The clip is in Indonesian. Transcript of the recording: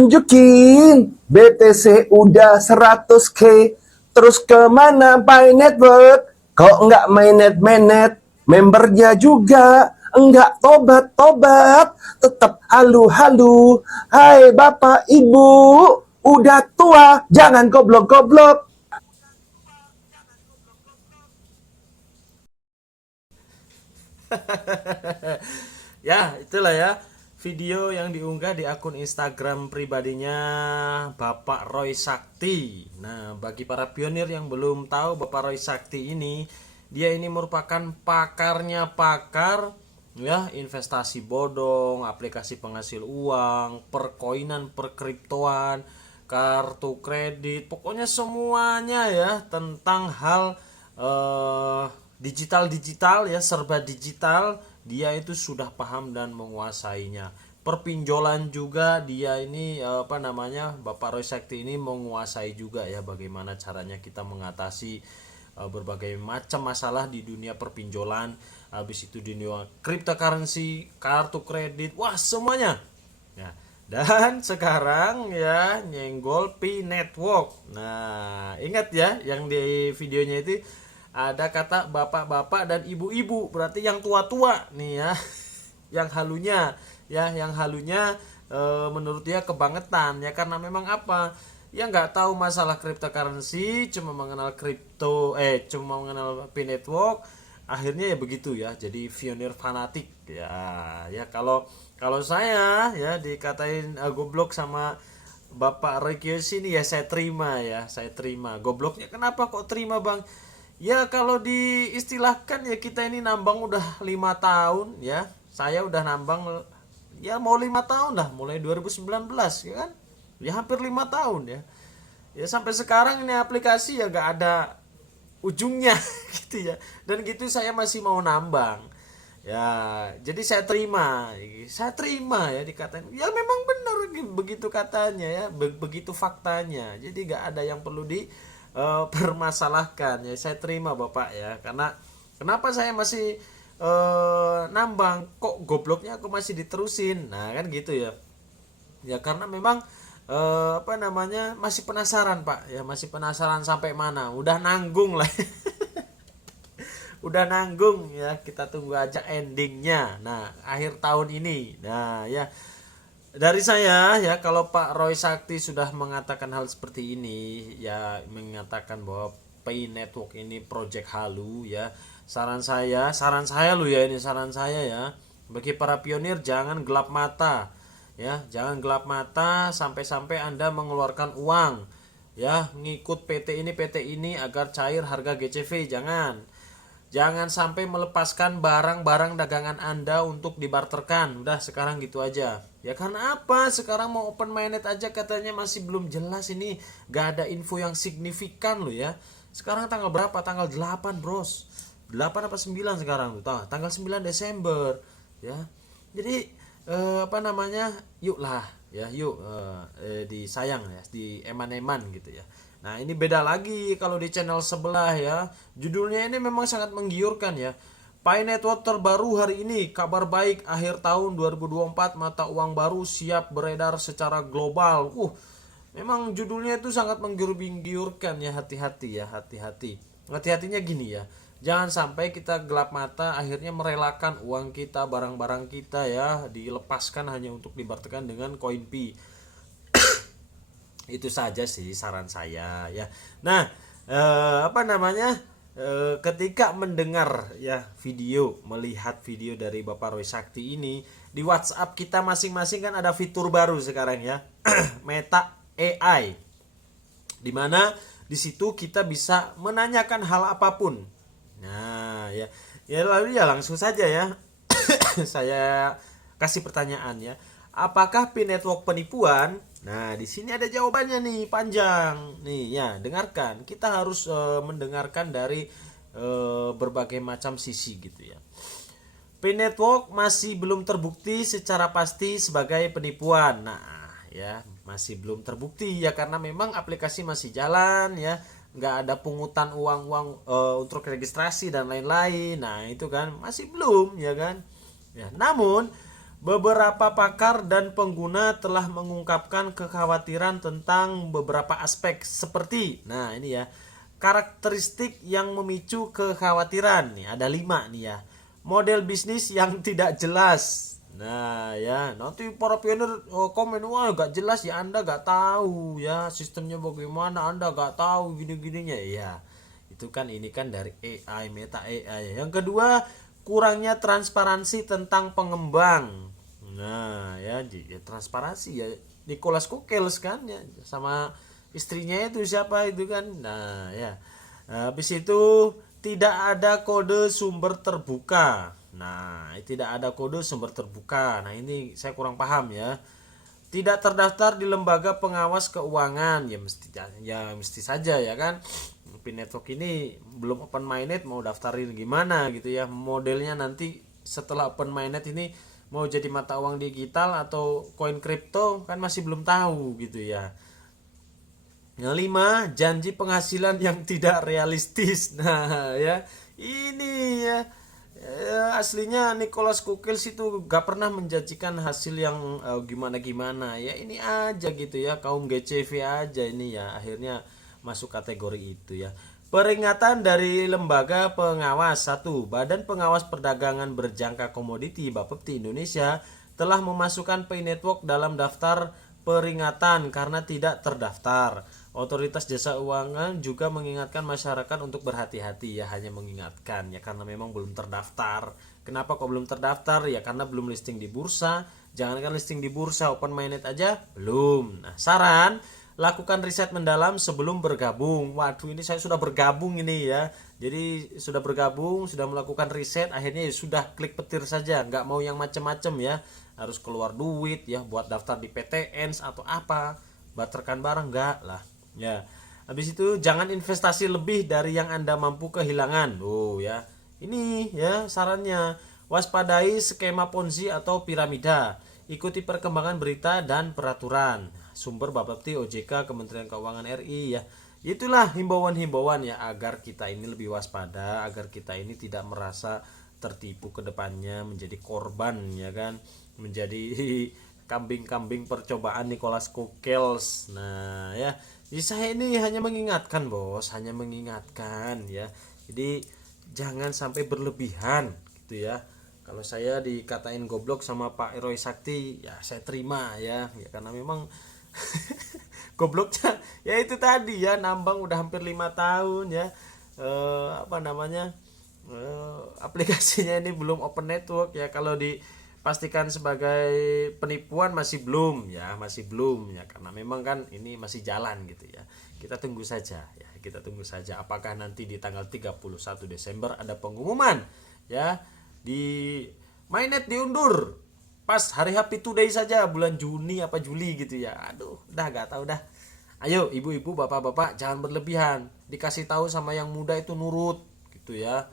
tunjukin BTC udah 100k. Terus kemana Pi Network? Kok nggak mainnet-mainnet? Membernya juga enggak tobat-tobat. Tetap halu-halu. Hai bapak ibu, udah tua, jangan goblok-goblok. Ya, itulah ya video yang diunggah di akun Instagram pribadinya Bapak Roy Sakti. Nah, bagi para pionir yang belum tahu Bapak Roy Sakti ini, dia ini merupakan pakarnya pakar ya investasi bodong, aplikasi penghasil uang, perkoinan, perkriptoan, kartu kredit, pokoknya semuanya ya tentang hal digital ya, serba digital, dia itu sudah paham dan menguasainya. Perpinjolan juga dia ini apa namanya, Bapak Roy Sakti ini menguasai juga ya bagaimana caranya kita mengatasi berbagai macam masalah di dunia perpinjolan, habis itu di dunia cryptocurrency, kartu kredit, wah semuanya ya. Dan sekarang ya nyenggol Pi Network. Nah, ingat ya yang di videonya itu ada kata bapak-bapak dan ibu-ibu, berarti yang tua-tua nih ya. Yang halunya ya, yang halunya menurut dia kebangetan ya, karena memang apa? Ya nggak tahu masalah cryptocurrency, cuma mengenal cuma mengenal Pi Network, akhirnya ya begitu ya, jadi pionir fanatik ya. Ya kalau kalau saya ya dikatain goblok sama Bapak Rekios ini ya saya terima ya, saya terima. Gobloknya kenapa kok terima bang? Ya kalau diistilahkan ya, kita ini nambang udah 5 tahun ya. Saya udah nambang ya mau 5 tahun lah, mulai 2019 ya kan. Ya hampir 5 tahun ya. Ya sampai sekarang ini aplikasi ya gak ada ujungnya gitu ya. Dan gitu saya masih mau nambang. Ya, jadi saya terima ya dikatain. Ya memang benar begitu katanya ya, begitu faktanya. Jadi gak ada yang perlu permasalahkan ya. Saya terima Bapak ya, karena kenapa saya masih nambang, kok gobloknya aku masih diterusin. Nah, kan gitu ya. Ya karena memang apa namanya, masih penasaran Pak ya, masih penasaran sampai mana. Udah nanggung lah. Udah nanggung ya, kita tunggu aja endingnya. Nah, akhir tahun ini. Nah, ya dari saya ya, kalau Pak Roy Sakti sudah mengatakan hal seperti ini ya, mengatakan bahwa Pay Network ini project halu ya, saran saya lu ya, ini saran saya ya, bagi para pionir jangan gelap mata ya, jangan gelap mata sampai-sampai Anda mengeluarkan uang ya ngikut PT ini agar cair harga GCV. Jangan sampai melepaskan barang-barang dagangan Anda untuk dibarterkan. Udah sekarang gitu aja. Ya karena apa? Sekarang mau open mainnet aja katanya masih belum jelas ini. Gak ada info yang signifikan loh ya. Sekarang tanggal berapa? Tanggal 8 bros. 8 apa 9 sekarang tuh? Tanggal 9 Desember. Ya. Jadi apa namanya? Yuk lah ya, yuk disayang ya, di eman-eman gitu ya. Nah, ini beda lagi kalau di channel sebelah ya. Judulnya ini memang sangat menggiurkan ya. Pi Network terbaru hari ini, kabar baik akhir tahun 2024, mata uang baru siap beredar secara global. Memang judulnya itu sangat menggiurkan ya, hati-hati ya, hati-hati. Hati-hatinya gini ya. Jangan sampai kita gelap mata akhirnya merelakan uang kita, barang-barang kita ya dilepaskan hanya untuk dibarterkan dengan koin Pi. Itu saja sih saran saya ya. Nah, apa namanya, ketika mendengar ya video, melihat video dari Bapak Roy Sakti ini, di WhatsApp kita masing-masing kan ada fitur baru sekarang ya. Meta AI, dimana di situ kita bisa menanyakan hal apapun. Nah ya, ya lalu ya langsung saja ya. Saya kasih pertanyaan ya. Apakah Pi Network penipuan? Nah, di sini ada jawabannya nih, panjang. Nih ya, dengarkan. Kita harus mendengarkan dari berbagai macam sisi gitu ya. Pi Network masih belum terbukti secara pasti sebagai penipuan. Nah, ya, masih belum terbukti ya karena memang aplikasi masih jalan ya. Nggak ada pungutan uang-uang untuk registrasi dan lain-lain. Nah, itu kan masih belum ya kan. Ya, namun Beberapa pakar dan pengguna telah mengungkapkan kekhawatiran tentang beberapa aspek seperti, nah ini ya, karakteristik yang memicu kekhawatiran. Nih ada 5 nih ya. Model bisnis yang tidak jelas. Nah ya, nanti para pioner komen, wah gak jelas ya, Anda gak tahu ya sistemnya bagaimana, Anda gak tahu gini-gininya ya. Itu kan ini kan dari AI, Meta AI. Yang kedua, kurangnya transparansi tentang pengembang. Nah ya, transparansi ya, Nicholas Kukels kan ya, sama istrinya itu siapa itu kan. Nah ya, habis itu tidak ada kode sumber terbuka. Nah, tidak ada kode sumber terbuka. Nah, ini saya kurang paham ya. Tidak terdaftar di lembaga pengawas keuangan, ya mesti saja ya kan. Pin Network ini belum open mainnet, mau daftarin gimana gitu ya. Modelnya nanti setelah open mainnet ini mau jadi mata uang digital atau koin kripto kan masih belum tahu gitu ya. Yang 5, janji penghasilan yang tidak realistis. Nah, ya. Ini ya, aslinya Nicholas Kukels itu gak pernah menjanjikan hasil yang gimana-gimana. Ya ini aja gitu ya, kaum GCV aja ini ya, akhirnya masuk kategori itu ya. Peringatan dari lembaga pengawas. 1. Badan Pengawas Perdagangan Berjangka Komoditi Bapepti Indonesia telah memasukkan Pay Network dalam daftar peringatan karena tidak terdaftar. Otoritas Jasa Keuangan juga mengingatkan masyarakat untuk berhati-hati ya, hanya mengingatkan ya karena memang belum terdaftar. Kenapa kok belum terdaftar? Ya karena belum listing di bursa. Jangankan listing di bursa, open mainnet aja belum. Nah, saran, lakukan riset mendalam sebelum bergabung. Waduh, ini saya sudah bergabung ini ya. Jadi sudah bergabung, sudah melakukan riset, akhirnya ya sudah klik petir saja, nggak mau yang macam-macam ya. Harus keluar duit ya buat daftar di PTN atau apa, barterkan barang enggak lah. Ya. Habis itu jangan investasi lebih dari yang Anda mampu kehilangan. Oh ya. Ini ya sarannya. Waspadai skema Ponzi atau piramida. Ikuti perkembangan berita dan peraturan. Sumber Bapepti, OJK, Kementerian Keuangan RI ya. Itulah himbauan-himbauan ya agar kita ini lebih waspada, agar kita ini tidak merasa tertipu ke depannya, menjadi korban ya kan, menjadi kambing-kambing percobaan Nicholas Kukels. Nah ya, jadi saya ini hanya mengingatkan bos, hanya mengingatkan ya. Jadi jangan sampai berlebihan gitu ya. Kalau saya dikatain goblok sama Pak Roy Sakti, ya saya terima ya, karena memang gobloknya ya itu tadi ya, nambang udah hampir 5 tahun ya. Apa namanya, aplikasinya ini belum open network ya. Kalau dipastikan sebagai penipuan masih belum ya, masih belum ya, karena memang kan ini masih jalan gitu ya. Kita tunggu saja ya, kita tunggu saja apakah nanti di tanggal 31 Desember ada pengumuman ya, di mainnet diundur pas hari Happy Today saja, bulan Juni apa Juli gitu ya. Aduh, udah gak tahu dah. Ayo ibu-ibu, bapak-bapak, jangan berlebihan. Dikasih tahu sama yang muda itu nurut gitu ya.